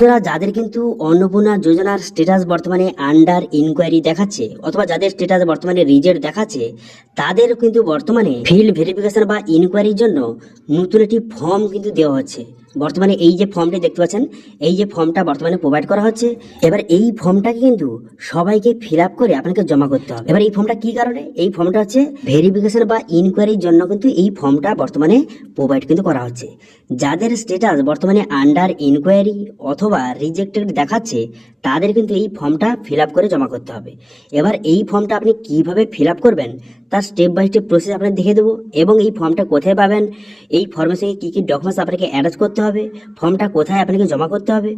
বন্ধুরা, যাদের কিন্তু অন্নপূর্ণা যোজনার স্ট্যাটাস বর্তমানে আন্ডার ইনকোয়ারি দেখাচ্ছে অথবা যাদের স্ট্যাটাস বর্তমানে রিজেক্ট দেখাচ্ছে, তাদের কিন্তু বর্তমানে ফিল্ড ভেরিফিকেশন বা ইনকোয়ারির জন্য নতুন একটি ফর্ম কিন্তু দেওয়া হচ্ছে। বর্তমানে এই যে ফর্মটি দেখতে পাচ্ছেন, এই যে ফর্মটা বর্তমানে প্রোভাইড করা হচ্ছে। এবার এই ফর্মটাকে কিন্তু সবাইকে ফিল আপ করে আপনাকে জমা করতে হবে। এবার এই ফর্মটা কি কারণে, এই ফর্মটা হচ্ছে ভেরিফিকেশন বা ইনকোয়ারির জন্য কিন্তু এই ফর্মটা বর্তমানে প্রোভাইড কিন্তু করা হচ্ছে। যাদের স্ট্যাটাস বর্তমানে আন্ডার ইনকোয়ারি অথবা রিজেক্টেড দেখাচ্ছে, তাদের কিন্তু এই ফর্মটা ফিল আপ করে জমা করতে হবে। এবার এই ফর্মটা আপনি কিভাবে ফিল আপ করবেন তার স্টেপ বাই স্টেপ প্রসেস আপনাকে দেখিয়ে দেবো, এবং এই ফর্মটা কোথায় পাবেন, এই ফর্মের সঙ্গে কী কী ডকুমেন্টস আপনাকে অ্যাটাচ করতে হবে, ফর্মটা কোথায় আপনাকে জমা করতে হবে,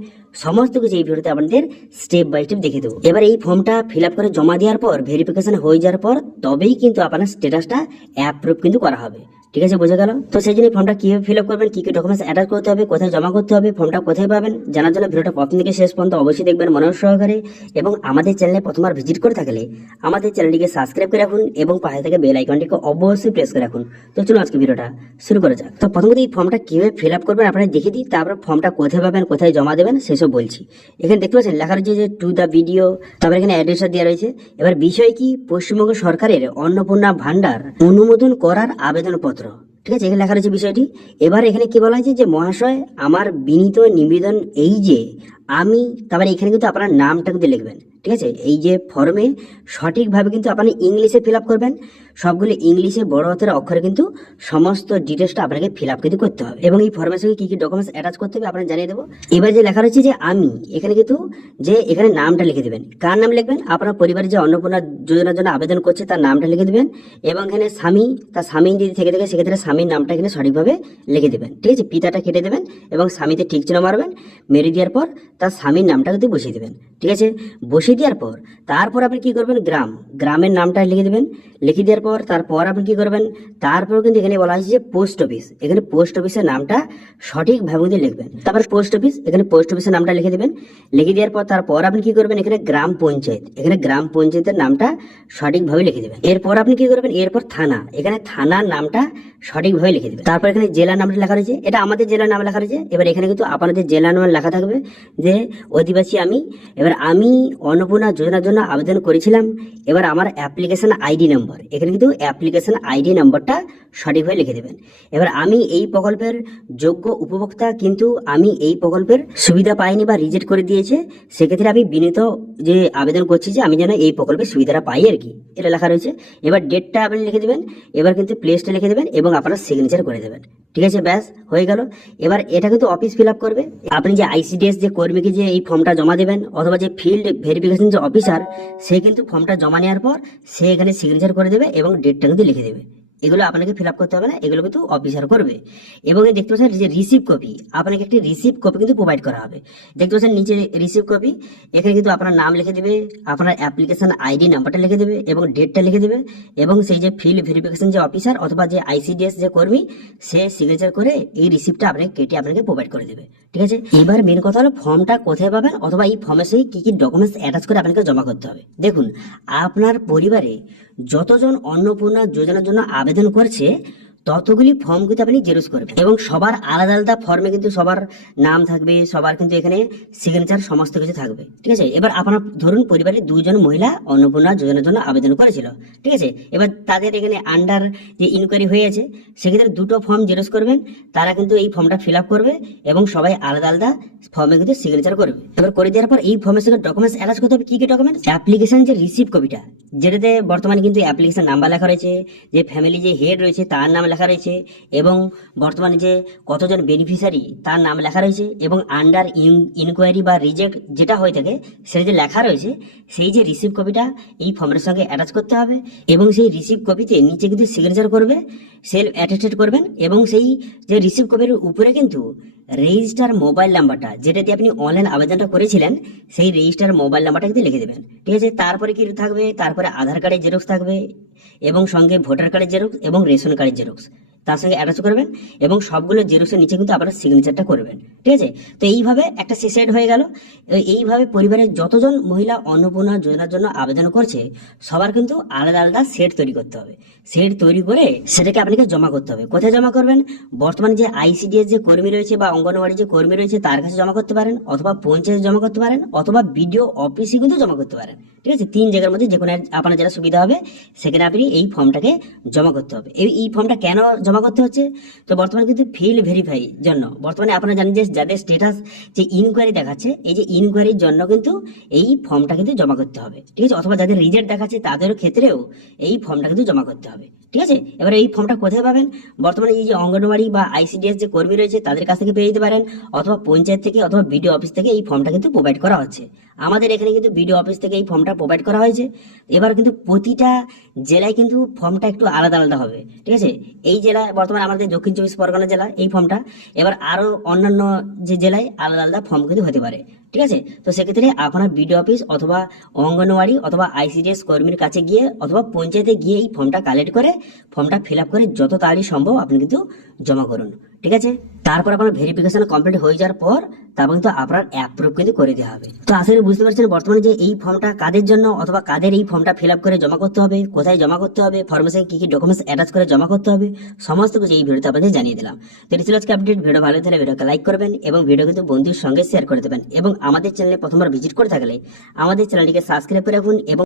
সমস্ত কিছু এই ভিডিওতে আপনাদের স্টেপ বাই স্টেপ দেখিয়ে দেবো। এবার এই ফর্মটা ফিল আপ করে জমা দেওয়ার পর ভেরিফিকেশন হয়ে যাওয়ার পর তবেই কিন্তু আপনার স্ট্যাটাসটা অ্যাপ্রুভ কিন্তু করা হবে। ঠিক আছে, বোঝা গেল? তো সেই জন্য ফর্মটা কিভাবে ফিল আপ করবেন, কি কি ডকুমেন্টস অ্যাটাচ করতে হবে, কোথায় জমা করতে হবে, ফর্মটা কোথায় পাবেন, জানার জন্য ভিডিওটা প্রথম থেকে শেষ পর্যন্ত অবশ্যই দেখবেন মনোযোগ সহকারে। এবং আমাদের চ্যানেলে প্রথমবার ভিজিট করে থাকলে আমাদের চ্যানেলটিকে সাবস্ক্রাইব করে রাখুন এবং পাশে থেকে বেল আইকনটিকে অবশ্যই প্রেস করে রাখুন। তো চলুন আজকে ভিডিওটা শুরু করা যাক। তো প্রথমত এই ফর্মটা কিভাবে ফিল আপ করবেন আপনারা দেখিয়ে দিই, তারপর ফর্মটা কোথায় পাবেন, কোথায় জমা দেবেন সেসব বলছি। এখানে দেখতে পাচ্ছেন লেখা রয়েছে যে টু দ্য ভিডিও, তারপর এখানে অ্যাড্রেসটা দেওয়া রয়েছে। এবার বিষয় কি, পশ্চিমবঙ্গ সরকারের অন্নপূর্ণা ভান্ডার অনুমোদন করার আবেদনপত্র। ঠিক আছে, এখানে লেখা রয়েছে বিষয়টি। এবার এখানে কি বলা হয়েছে যে মহাশয়, আমার বিনীত নিবেদন এই যে আমি, তারপরে এখানে কিন্তু আপনার নামটা কিন্তু লিখবেন। ঠিক আছে, এই যে ফর্মে সঠিকভাবে কিন্তু আপনি ইংলিশে ফিল আপ করবেন, সবগুলো ইংলিশে বড় হাতের অক্ষরে কিন্তু সমস্ত ডিটেলসটা আপনাকে ফিল আপ কিন্তু করতে হবে। এবং এই ফর্মের সঙ্গে কি কি ডকুমেন্টস অ্যাটাচ করতে হবে আপনাকে জানিয়ে দেবো। এবার যে লেখা রয়েছে যে আমি, এখানে কিন্তু যে এখানে নামটা লিখে দেবেন। কার নাম লিখবেন, আপনার পরিবারের যে অন্নপূর্ণা যোজনার জন্য আবেদন করছে তার নামটা লিখে দেবেন। এবং এখানে স্বামী, তার স্বামী যদি থেকে থাকে সেক্ষেত্রে স্বামীর নামটা এখানে সঠিকভাবে লিখে দেবেন। ঠিক আছে, পিতাটা কেটে দেবেন এবং স্বামীতে ঠিক চিহ্ন মারবেন, মেরে দেওয়ার পর তার স্বামীর নামটা কিন্তু বসিয়ে দেবেন। ঠিক আছে, বসিয়ে দেওয়ার পর তারপর আপনি কি করবেন, গ্রামের নামটা লিখে দেবেন। লিখে দেওয়ার পর তারপর আপনি কি করবেন, তারপর কিন্তু এখানে বলা হয়েছে যে পোস্ট অফিস, এখানে পোস্ট অফিসের নামটা সঠিকভাবে কিন্তু লিখবেন। তারপর পোস্ট অফিস, এখানে পোস্ট অফিসের নামটা লিখে দেবেন। লিখে দেওয়ার পর তারপর আপনি কি করবেন, এখানে গ্রাম পঞ্চায়েত, এখানে গ্রাম পঞ্চায়েতের নামটা সঠিকভাবে লিখে দেবেন। এরপর আপনি কি করবেন, এরপর থানা, এখানে থানার নামটা সঠিকভাবে লিখে দেবেন। তারপর এখানে জেলার নামটা লেখা রয়েছে, এটা আমাদের জেলার নাম লেখা রয়েছে। এবার এখানে কিন্তু আপনাদের জেলার নাম লেখা থাকবে যে অধিবাসী আমি। এবার আমি অন্নপূর্ণা যোজনার জন্য আবেদন করেছিলাম। এবার আমার অ্যাপ্লিকেশন আইডি নম্বর, এখানে কিন্তু অ্যাপ্লিকেশন আইডি নম্বরটা সঠিকভাবে লিখে দেবেন। এবার আমি এই প্রকল্পের যোগ্য উপভোক্তা, কিন্তু আমি এই প্রকল্পের সুবিধা পাইনি বা রিজেক্ট করে দিয়েছে, সেক্ষেত্রে আমি বিনীত যে আবেদন করছি যে আমি যেন এই প্রকল্পের সুবিধাটা পাই আর কি, এটা লেখা রয়েছে। এবার ডেটটা আপনি লিখে দেবেন, এবার কিন্তু প্লেসটা লিখে দেবেন এবং আপনার সিগনেচার করে দেবেন। ঠিক আছে, ব্যাস হয়ে গেল। এবার এটা কিন্তু অফিস ফিল আপ করবে। আপনি যে আইসিডিএস যে কর্মীকে যে এই ফর্মটা জমা দেবেন অথবা যে ফিল্ড ভেরিফিকেশন যে অফিসার, সে কিন্তু ফর্মটা জমা নেওয়ার পর সে এখানে সিগনেচার করে দেবে এবং ডেটটা কিন্তু লিখে দেবে। এগুলো আপনাকে ফিল আপ করতে হবে না, এগুলো কিন্তু অফিসার করবে। এবং এই দেখতে পাচ্ছেন যে রিসিভ কপি, আপনাকে একটি রিসিভ কপি কিন্তু প্রোভাইড করা হবে। দেখতে পাচ্ছেন নিচে রিসিভ কপি, এখানে কিন্তু আপনার নাম লিখে দেবে, আপনার অ্যাপ্লিকেশন আইডি নাম্বারটা লিখে দেবে এবং ডেটটা লিখে দেবে, এবং সেই যে ফিল্ড ভেরিফিকেশন যে অফিসার অথবা যে আইসিডিএস যে কর্মী, সে সিগনেচার করে এই রিসিপ্টটা আপনাকে কেটে আপনাকে প্রোভাইড করে দেবে। ঠিক আছে, এবার মেন কথা হলো ফর্মটা কোথায় পাবেন অথবা এই ফর্মের সঙ্গে কি কি ডকুমেন্টস অ্যাটাচ করে আপনাকে জমা করতে হবে। দেখুন, আপনার পরিবারে যতজন অন্নপূর্ণা যোজনার জন্য আবেদন করছে ততগুলি ফর্ম কিন্তু আপনি জেরক্স করবেন, এবং সবার আলাদা আলাদা ফর্মে কিন্তু সবার নাম থাকবে, সবার কিন্তু এখানে সিগনেচার সমস্ত কিছু থাকবে। ঠিক আছে, এবার আপনার ধরুন পরিবারের দুজন মহিলা অন্নপূর্ণা যোজনার জন্য আবেদন করেছিল। ঠিক আছে, এবার তাদের এখানে আন্ডার যে ইনকোয়ারি হয়ে আছে, সেক্ষেত্রে দুটো ফর্ম জেরক্স করবেন, তারা কিন্তু এই ফর্মটা ফিল আপ করবে এবং সবাই আলাদা আলাদা ফর্মে কিন্তু সিগনেচার করবে। এবার করে দেওয়ার পর এই ফর্মের সঙ্গে ডকুমেন্টস অ্যাটাচ করতে হবে। কি কি ডকুমেন্টস, অ্যাপ্লিকেশন যে রিসিভ কপিটা, যেটাতে বর্তমানে কিন্তু অ্যাপ্লিকেশন নাম্বার লেখা রয়েছে, যে ফ্যামিলি যে হেড রয়েছে তার নাম লেখা রয়েছে, এবং বর্তমানে যে কতজন বেনিফিশিয়ারি তার নাম লেখা রয়েছে, এবং আন্ডার ইনকোয়ারি বা রিজেক্ট যেটা হয়ে থাকে সেটা যে লেখা রয়েছে, সেই যে রিসিভ কপিটা এই ফর্মের সঙ্গে অ্যাটাচ করতে হবে। এবং সেই রিসিভ কপিতে নিচে কিন্তু সিগনেচার করবে, সেলফ অ্যাটেস্টেড করবেন, এবং সেই যে রিসিভ কপির উপরে কিন্তু রেজিস্টার মোবাইল নাম্বারটা, যেটা দিয়ে আপনি অনলাইন আবেদনটা করেছিলেন, সেই রেজিস্টার মোবাইল নাম্বারটা কিন্তু লিখে দেবেন। ঠিক আছে, তারপরে কি থাকবে, তারপরে আধার কার্ডের জেরক্স থাকবে, এবং সঙ্গে ভোটার কার্ডের জেরক্স এবং রেশন কার্ডের জেরক্স। তার সঙ্গে অ্যাটাচ করবেন এবং সবগুলো জেরক্সের নিচে কিন্তু আপনারা সিগনেচারটা করবেন। ঠিক আছে, তো এইভাবে একটা সেট হয়ে গেল। এইভাবে পরিবারের যতজন মহিলা অন্নপূর্ণা যোজনার জন্য আবেদন করছে সবার কিন্তু আলাদা আলাদা সেট তৈরি করতে হবে। সেট তৈরি করে সেটাকে আপনাকে জমা করতে হবে। কোথায় জমা করবেন? বর্তমানে যে আইসিডিএস যে কর্মী রয়েছে বা অঙ্গনওয়াড়ি যে কর্মী রয়েছে তার কাছে জমা করতে পারেন, অথবা পঞ্চায়েতে জমা করতে পারেন, অথবা বিডিও অফিসে কিন্তু জমা করতে পারেন। ঠিক আছে, 3 জায়গার মধ্যে যে কোনো আপনার যেটা সুবিধা হবে সেখানে আপনি এই ফর্মটাকে জমা করতে হবে। এই ফর্মটা কেন জমা করতে হচ্ছে? তো বর্তমানে কিন্তু ফিল্ড ভেরিফাই জন্য বর্তমানে আপনারা জানেন যে যাদের স্ট্যাটাস যে ইনকোয়ারি দেখাচ্ছে, এই যে ইনকোয়ারির জন্য কিন্তু এই ফর্মটা কিন্তু জমা করতে হবে। ঠিক আছে, অথবা যাদের রিজেক্ট দেখাচ্ছে তাদের ক্ষেত্রেও এই ফর্মটা কিন্তু জমা করতে হবে। ঠিক আছে, এবার এই ফর্মটা কোথায় পাবেন? বর্তমানে এই যে অঙ্গনওয়াড়ি বা আইসিডিএস যে কর্মী রয়েছে তাদের কাছ থেকে পেয়ে যেতে পারেন, অথবা পঞ্চায়েত থেকে অথবা বিডিও অফিস থেকে এই ফর্মটা কিন্তু প্রোভাইড করা হচ্ছে। আমাদের এখানে কিন্তু বিডিও অফিস থেকে এই ফর্মটা প্রোভাইড করা হয়েছে। এবার কিন্তু প্রতিটা জেলায় কিন্তু ফর্মটা একটু আলাদা আলাদা হবে। ঠিক আছে, এই জেলা বর্তমানে আমাদের দক্ষিণ 24 পরগনা জেলা এই ফর্মটা, এবার আরো অন্যান্য যে জেলায় আলাদা আলাদা ফর্ম কিন্তু হতে পারে। ঠিক আছে, তো সেক্ষেত্রে আপনার বিডিও অফিস অথবা অঙ্গনওয়াড়ি অথবা আইসিডিএস কর্মীর কাছে গিয়ে অথবা পঞ্চায়েতে গিয়ে এই ফর্মটা কালেক্ট করে ফর্মটা ফিল আপ করে যত তাড়াতাড়ি সম্ভব আপনি কিন্তু জমা করুন। ঠিক আছে, তারপর আপনার ভেরিফিকেশন কমপ্লিট হয়ে যাওয়ার পর তারপর কিন্তু আপনার অ্যাপ্রুভ কিন্তু করে দেওয়া হবে। তো আশা করি বুঝতে পারছেন বর্তমানে যে এই ফর্মটা কাদের জন্য অথবা কাদের এই ফর্মটা ফিল আপ করে জমা করতে হবে, কোথায় জমা করতে হবে, ফর্মের সঙ্গে কি কি ডকুমেন্টস অ্যাটাচ করে জমা করতে হবে, সমস্ত কিছু এই ভিডিওতে আপনাদের জানিয়ে দিলাম। তো এই ছিল আজকে আপডেট। ভিডিও ভালো থাকলে ভিডিওকে লাইক করবেন এবং ভিডিও কিন্তু বন্ধুর সঙ্গে শেয়ার করে দেবেন, এবং আমাদের চ্যানেলে প্রথমবার ভিজিট করে থাকলে আমাদের চ্যানেলটিকে সাবস্ক্রাইব করে রাখুন এবং